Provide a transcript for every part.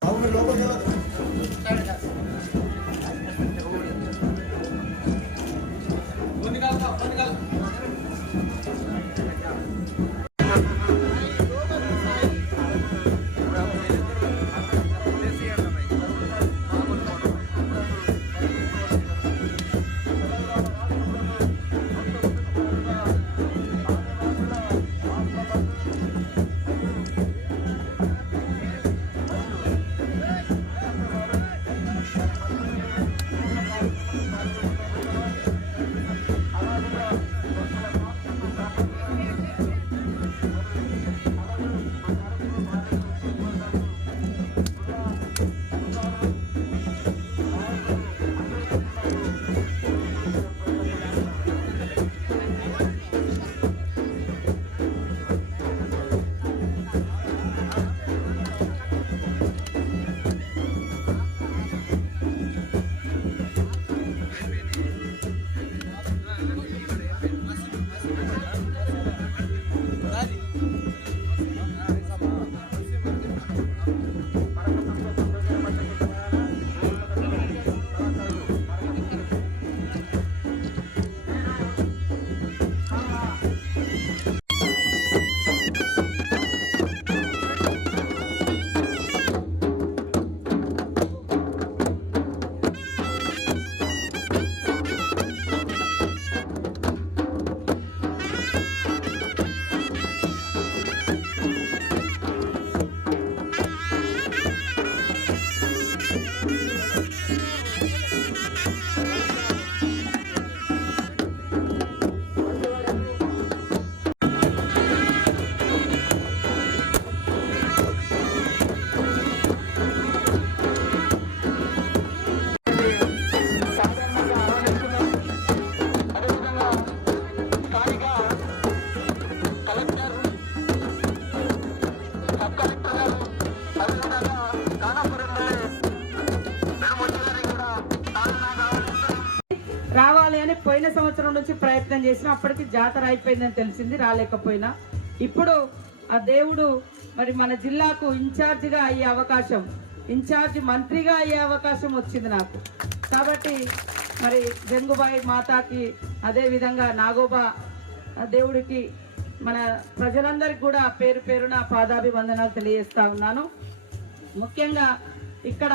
다我们老板娘. అని పోయిన సంవత్సరం నుంచి ప్రయత్నం చేసిన అప్పటికి జాతర అయిపోయిందని తెలిసింది రాలేకపోయినా. ఇప్పుడు ఆ దేవుడు మరి మన జిల్లాకు ఇన్ఛార్జిగా అయ్యే అవకాశం ఇన్ఛార్జ్ మంత్రిగా అయ్యే అవకాశం వచ్చింది నాకు. కాబట్టి మరి జంగుబాయి మాతాకి అదే విధంగా నాగోబా ఆ దేవుడికి మన ప్రజలందరికీ కూడా పేరు పేరున పాదాభివందనాలు తెలియజేస్తా ఉన్నాను. ముఖ్యంగా ఇక్కడ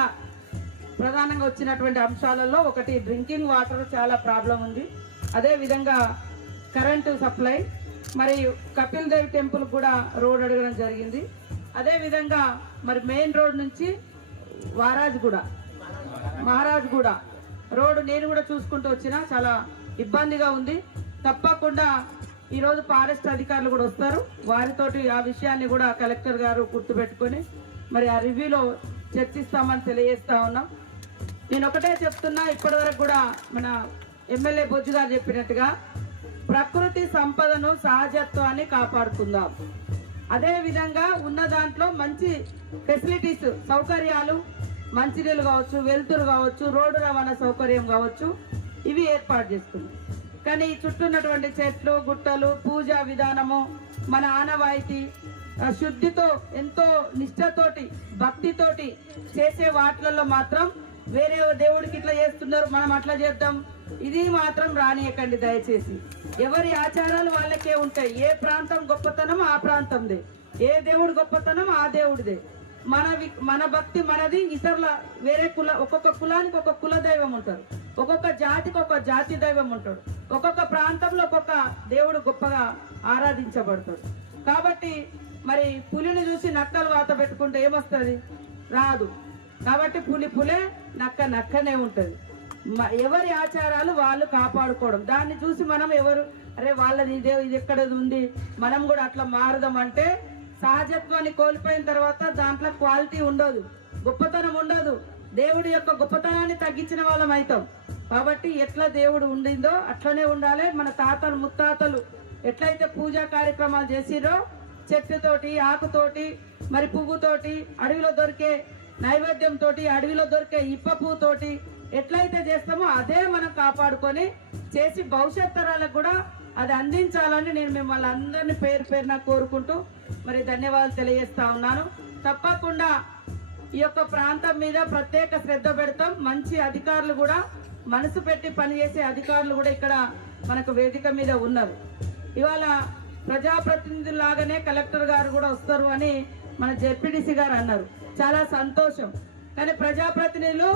ప్రధానంగా వచ్చినటువంటి అంశాలలో ఒకటి డ్రింకింగ్ వాటర్ చాలా ప్రాబ్లం ఉంది. అదే విధంగా కరెంటు సప్లై మరియు కపిల్ దేవ్ టెంపుల్ కూడా రోడ్ అడగడం జరిగింది. అదే విధంగా మరి మెయిన్ రోడ్ నుంచి వారాజ్గూడ మహారాజ్గూడ రోడ్డు నేను కూడా చూసుకుంటూ వచ్చిన చాలా ఇబ్బందిగా ఉంది. తప్పకుండా ఈరోజు ఫారెస్ట్ అధికారులు కూడా వస్తారు. వారితోటి ఆ విషయాన్ని కూడా కలెక్టర్ గారు గుర్తుపెట్టుకొని మరి ఆ రివ్యూలో చర్చిస్తామని తెలియజేస్తా ఉన్నాం. నేను ఒకటే చెప్తున్నా ఇప్పటివరకు కూడా మన ఎమ్మెల్యే బొజ్జు గారు చెప్పినట్టుగా ప్రకృతి సంపదను సహజత్వాన్ని కాపాడుకుందాం. అదే విధంగా ఉన్న దాంట్లో మంచి ఫెసిలిటీస్ సౌకర్యాలు మంచినీళ్ళు కావచ్చు వెలుతురు కావచ్చు రోడ్డు రవాణా సౌకర్యం కావచ్చు ఇవి ఏర్పాటు చేస్తుంది కానీ ఈ చుట్టూ ఉన్నటువంటి చెట్లు గుట్టలు పూజా విధానము మన ఆనవాయితీ శుద్ధితో ఎంతో నిష్ఠతోటి భక్తితోటి చేసే వాటిలలో మాత్రం వేరే దేవుడికి ఇట్లా చేస్తున్నారు మనం అట్లా చేద్దాం. ఇది మాత్రం రానియకండి దయచేసి. ఎవరి ఆచారాలు వాళ్ళకే ఉంటాయి. ఏ ప్రాంతం గొప్పతనం ఆ ప్రాంతందే. ఏ దేవుడు గొప్పతనం ఆ దేవుడిదే. మన మన భక్తి మనది ఇతరుల వేరే కుల ఒక్కొక్క కులానికి ఒక్కొక్క కుల దైవం ఉంటారు. ఒక్కొక్క జాతికి ఒక్కొక్క జాతి దైవం ఉంటాడు. ఒక్కొక్క ప్రాంతంలో ఒక్కొక్క దేవుడు గొప్పగా ఆరాధించబడతాడు. కాబట్టి మరి పులిని చూసి నక్కలు వాత పెట్టుకుంటే ఏమొస్తుంది? రాదు. కాబట్టి పులి పులే నక్క నక్కనే ఉంటుంది. ఎవరి ఆచారాలు వాళ్ళు కాపాడుకోవడం. దాన్ని చూసి మనం ఎవరు? అరే వాళ్ళది ఇదే ఇది ఎక్కడ ఉంది? మనం కూడా అట్లా మారదాం అంటే సహజత్వాన్ని కోల్పోయిన తర్వాత దాంట్లో క్వాలిటీ ఉండదు. గొప్పతనం ఉండదు. దేవుడి యొక్క గొప్పతనాన్ని తగ్గించిన వాళ్ళం అవుతాం. కాబట్టి ఎట్లా దేవుడు ఉండిందో అట్లనే ఉండాలి. మన తాతలు ముత్తాతలు ఎట్లయితే పూజా కార్యక్రమాలు చేసిరో చెట్టుతోటి ఆకుతోటి మరి పువ్వుతోటి అడవిలో దొరికే నైవేద్యం తోటి అడవిలో దొరికే ఇప్పపుతోటి ఎట్లయితే చేస్తామో అదే మనం కాపాడుకొని చేసి భవిష్యత్ తరాలకు కూడా అది అందించాలని నేను మిమ్మల్ని అందరినీ పేరు పేరున కోరుకుంటూ మరి ధన్యవాదాలు తెలియజేస్తా ఉన్నాను. తప్పకుండా ఈ యొక్క ప్రాంతం మీద ప్రత్యేక శ్రద్ధ పెడతాం. మంచి అధికారులు కూడా మనసు పెట్టి పనిచేసే అధికారులు కూడా ఇక్కడ మనకు వేదిక మీద ఉన్నారు. ఇవాళ ప్రజాప్రతినిధులాగానే కలెక్టర్ గారు కూడా వస్తారు అని మన జెడ్పీటీసీ గారు అన్నారు. చాలా సంతోషం. కానీ ప్రజాప్రతినిధులు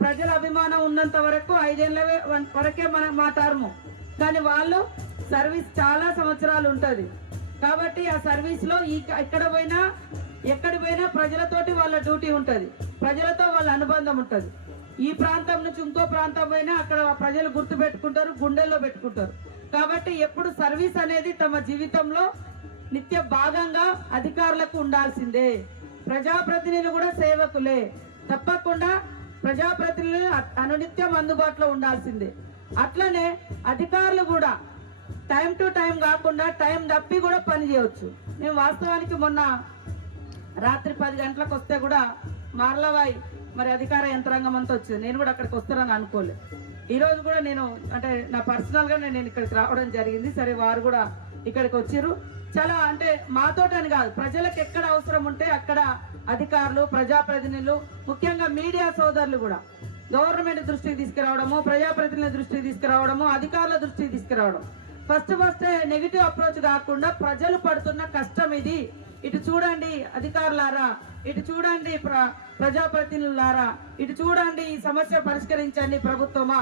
ప్రజల అభిమానం ఉన్నంత వరకు ఐదేళ్ళ వరకే మన మా టర్ము. కానీ వాళ్ళు సర్వీస్ చాలా సంవత్సరాలు ఉంటుంది. కాబట్టి ఆ సర్వీస్లో ఈ ఎక్కడ పోయినా ఎక్కడ పోయినా ప్రజలతోటి వాళ్ళ డ్యూటీ ఉంటుంది. ప్రజలతో వాళ్ళ అనుబంధం ఉంటుంది. ఈ ప్రాంతం నుంచి ఇంకో ప్రాంతం పోయినా అక్కడ ప్రజలు గుర్తు పెట్టుకుంటారు గుండెల్లో పెట్టుకుంటారు. కాబట్టి ఎప్పుడు సర్వీస్ అనేది తమ జీవితంలో నిత్య భాగంగా అధికారులకు ఉండాల్సిందే. ప్రజాప్రతినిధులు కూడా సేవకులే. తప్పకుండా ప్రజాప్రతినిధులు అ- అనునిత్యం అందుబాటులో ఉండాల్సిందే. అట్లనే అధికారులు కూడా టైం టు టైం కాకుండా టైం తప్పి కూడా పని చేయవచ్చు మేము వాస్తవానికి మొన్న రాత్రి పది గంటలకు వస్తే కూడా మార్లవాయి మరి అధికార యంత్రాంగం అంతా వచ్చింది. నేను కూడా అక్కడికి వస్తానని అనుకోలే. ఈరోజు కూడా నేను అంటే నా పర్సనల్గా నేను ఇక్కడికి రావడం జరిగింది. సరే వారు కూడా ఇక్కడికి వచ్చిర్రు. చాలా అంటే మాతోటని కాదు ప్రజలకు ఎక్కడ అవసరం ఉంటే అక్కడ అధికారులు ప్రజాప్రతినిధులు ముఖ్యంగా మీడియా సోదరులు కూడా గవర్నమెంట్ దృష్టికి తీసుకురావడము ప్రజాప్రతినిధుల దృష్టికి తీసుకురావడము అధికారుల దృష్టికి తీసుకురావడం. ఫస్ట్ ఫస్ట్ నెగిటివ్ అప్రోచ్ కాకుండా ప్రజలు పడుతున్న కష్టం ఇది. ఇటు చూడండి అధికారులారా ఇటు చూడండి ప్ర- ప్రజాప్రతినిధులారా ఇటు చూడండి ఈ సమస్య పరిష్కరించండి ప్రభుత్వమా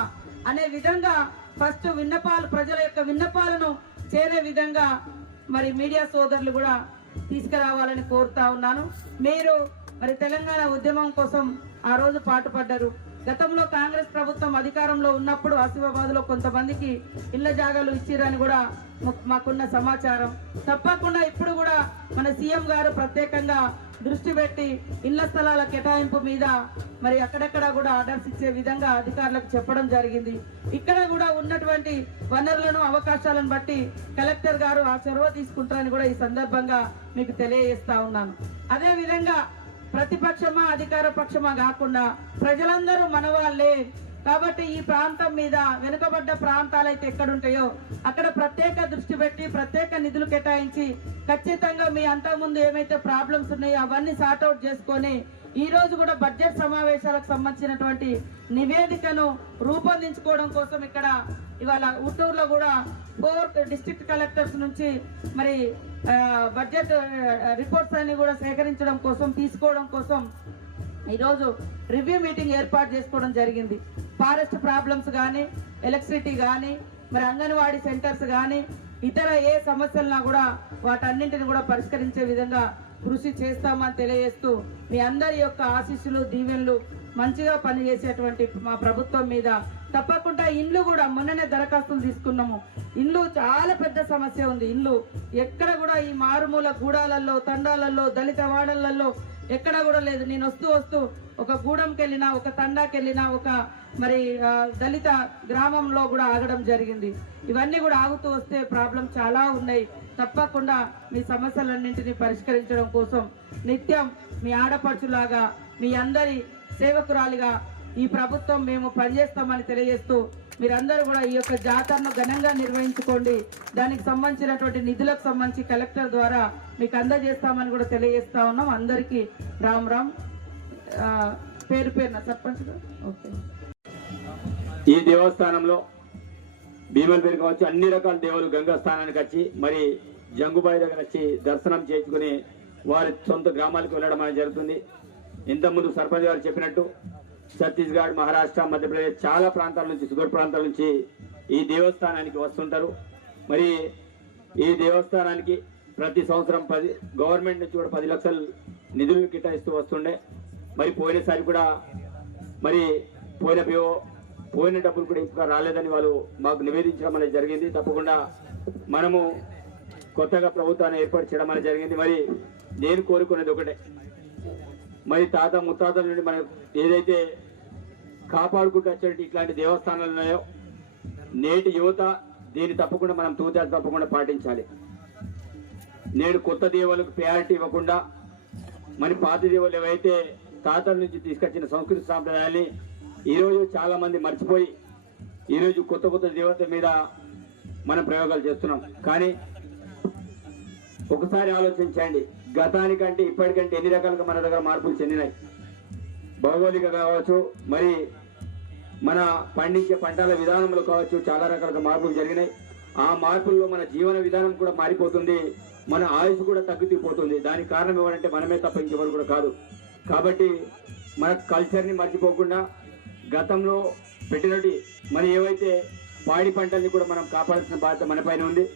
అనే విధంగా ఫస్ట్ విన్నపాలు ప్రజల యొక్క విన్నపాలను చేరే విధంగా మరి మీడియా సోదరులు కూడా తీసుకురావాలని కోరుతా ఉన్నాను. మీరు మరి తెలంగాణ ఉద్యమం కోసం ఆ రోజు పాటుపడ్డారు. గతంలో కాంగ్రెస్ ప్రభుత్వం అధికారంలో ఉన్నప్పుడు ఆసిఫాబాద్లో కొంతమందికి ఇళ్ళ జాగాలు ఇచ్చిరని కూడా మాకున్న సమాచారం. తప్పకుండా ఇప్పుడు కూడా మన సీఎం గారు ప్రత్యేకంగా దృష్టి పెట్టి ఇళ్ళ స్థలాల కేటాయింపు మీద మరి అక్కడక్కడ కూడా ఆర్డర్స్ ఇచ్చే విధంగా అధికారులకు చెప్పడం జరిగింది. ఇక్కడ కూడా ఉన్నటువంటి వనరులను అవకాశాలను బట్టి కలెక్టర్ గారు ఆ చొరవ తీసుకుంటారని కూడా ఈ సందర్భంగా మీకు తెలియజేస్తా ఉన్నాను. అదే విధంగా ప్రతిపక్షమా అధికార పక్షమా కాకుండా ప్రజలందరూ మన వాళ్ళే. కాబట్టి ఈ ప్రాంతం మీద వెనుకబడ్డ ప్రాంతాలు అయితే ఎక్కడుంటాయో అక్కడ ప్రత్యేక దృష్టి పెట్టి ప్రత్యేక నిధులు కేటాయించి ఖచ్చితంగా మీ అంతకుముందు ఏమైతే ప్రాబ్లమ్స్ ఉన్నాయో అవన్నీ సార్ట్అవుట్ చేసుకొని ఈ రోజు కూడా బడ్జెట్ సమావేశాలకు సంబంధించినటువంటి నివేదికను రూపొందించుకోవడం కోసం ఇక్కడ ఇవాళ ఉట్టూరులో కూడా ఫోర్ డిస్ట్రిక్ట్ కలెక్టర్స్ నుంచి మరి బడ్జెట్ రిపోర్ట్స్ అన్ని కూడా సేకరించడం కోసం తీసుకోవడం కోసం ఈరోజు రివ్యూ మీటింగ్ ఏర్పాటు చేసుకోవడం జరిగింది. ఫారెస్ట్ ప్రాబ్లమ్స్ కానీ ఎలక్ట్రిసిటీ కానీ మరి అంగన్వాడీ సెంటర్స్ కానీ ఇతర ఏ సమస్యలన్నా కూడా వాటన్నింటిని కూడా పరిష్కరించే విధంగా కృషి చేస్తామని తెలియజేస్తూ మీ అందరి యొక్క ఆశీస్సులు దీవెనలు మంచిగా పనిచేసేటువంటి మా ప్రభుత్వం మీద తప్పకుండా ఇండ్లు కూడా మొన్ననే దరఖాస్తులు తీసుకున్నాము. ఇండ్లు చాలా పెద్ద సమస్య ఉంది. ఇండ్లు ఎక్కడ కూడా ఈ మారుమూల గూడాలలో తండాలలో దళిత వాడలలో ఎక్కడ కూడా లేదు. నేను వస్తూ వస్తూ ఒక గూడెంకి వెళ్ళినా ఒక తండాకి వెళ్ళినా ఒక మరి దళిత గ్రామంలో కూడా ఆగడం జరిగింది. ఇవన్నీ కూడా ఆగుతూ వస్తే ప్రాబ్లం చాలా ఉన్నాయి. తప్పకుండా మీ సమస్యలన్నింటినీ పరిష్కరించడం కోసం నిత్యం మీ ఆడపడుచులాగా మీ అందరి సేవకురాలిగా ఈ ప్రభుత్వం మేము పనిచేస్తామని తెలియజేస్తూ మీరందరూ కూడా ఈ యొక్క జాతరను ఘనంగా నిర్వహించుకోండి. దానికి సంబంధించినటువంటి నిధులకు సంబంధించి కలెక్టర్ ద్వారా మీకు అందజేస్తామని కూడా తెలియజేస్తా ఉన్నాం. అందరికీ రామ్ రామ్. పేరు పేరున సర్పంచ్ ఓకే. ఈ దేవస్థానంలో భీమలపేట కావచ్చు అన్ని రకాల దేవులు గంగా స్థానానికి వచ్చి మరి జంగుబాయి దగ్గర వచ్చి దర్శనం చేసుకుని వారి సొంత గ్రామాలకు వెళ్ళడం అనేది జరుగుతుంది. ఇంతకుముందు సర్పంచ్ గారు చెప్పినట్టు ఛత్తీస్గఢ్ మహారాష్ట్ర మధ్యప్రదేశ్ చాలా ప్రాంతాల నుంచి సుదూర ప్రాంతాల నుంచి ఈ దేవస్థానానికి వస్తుంటారు. మరి ఈ దేవస్థానానికి ప్రతి సంవత్సరం పది గవర్నమెంట్ నుంచి కూడా పది లక్షలు నిధులు కేటాయిస్తూ వస్తుండే. మరి పోయినసారి కూడా మరి పోయిన పిఓ పోయిన డబ్బులు కూడా ఇంకా రాలేదని వాళ్ళు మాకు నివేదించడం అనేది జరిగింది. తప్పకుండా మనము కొత్తగా ప్రభుత్వాన్ని ఏర్పాటు చేయడం అనేది జరిగింది. మరి నేను కోరుకునేది ఒకటే. మరి తాత ముత్తాతల నుండి మనం ఏదైతే కాపాడుకుంటూ వచ్చేటి ఇట్లాంటి దేవస్థానాలు ఉన్నాయో నేటి యువత దీన్ని తప్పకుండా మనం తూచాలు తప్పకుండా పాటించాలి. నేడు కొత్త దేవులకు ప్రయారిటీ ఇవ్వకుండా మరి పాత దేవులు ఏవైతే తాతల నుంచి తీసుకొచ్చిన సంస్కృతి సాంప్రదాయాన్ని ఈరోజు చాలామంది మర్చిపోయి ఈరోజు కొత్త కొత్త దేవత మీద మనం ప్రయోగాలు చేస్తున్నాం. కానీ ఒకసారి ఆలోచించండి. గతానికంటే ఇప్పటికంటే ఎన్ని రకాలుగా మన దగ్గర మార్పులు చెందినాయి? భౌగోళిక కావచ్చు మరి మన పండించే పంటల విధానంలో కావచ్చు చాలా రకాలుగా మార్పులు జరిగినాయి. ఆ మార్పుల్లో మన జీవన విధానం కూడా మారిపోతుంది మన ఆయుష్ కూడా తగ్గుతూ దానికి కారణం ఎవరంటే మనమే తప్ప ఇంకెవరు కూడా కాదు. కాబట్టి మన కల్చర్ని మర్చిపోకుండా గతంలో పెట్టినట్టు మరి ఏవైతే పాడి పంటల్ని కూడా మనం కాపాడాల్సిన బాధ్యత మన పైన ఉంది.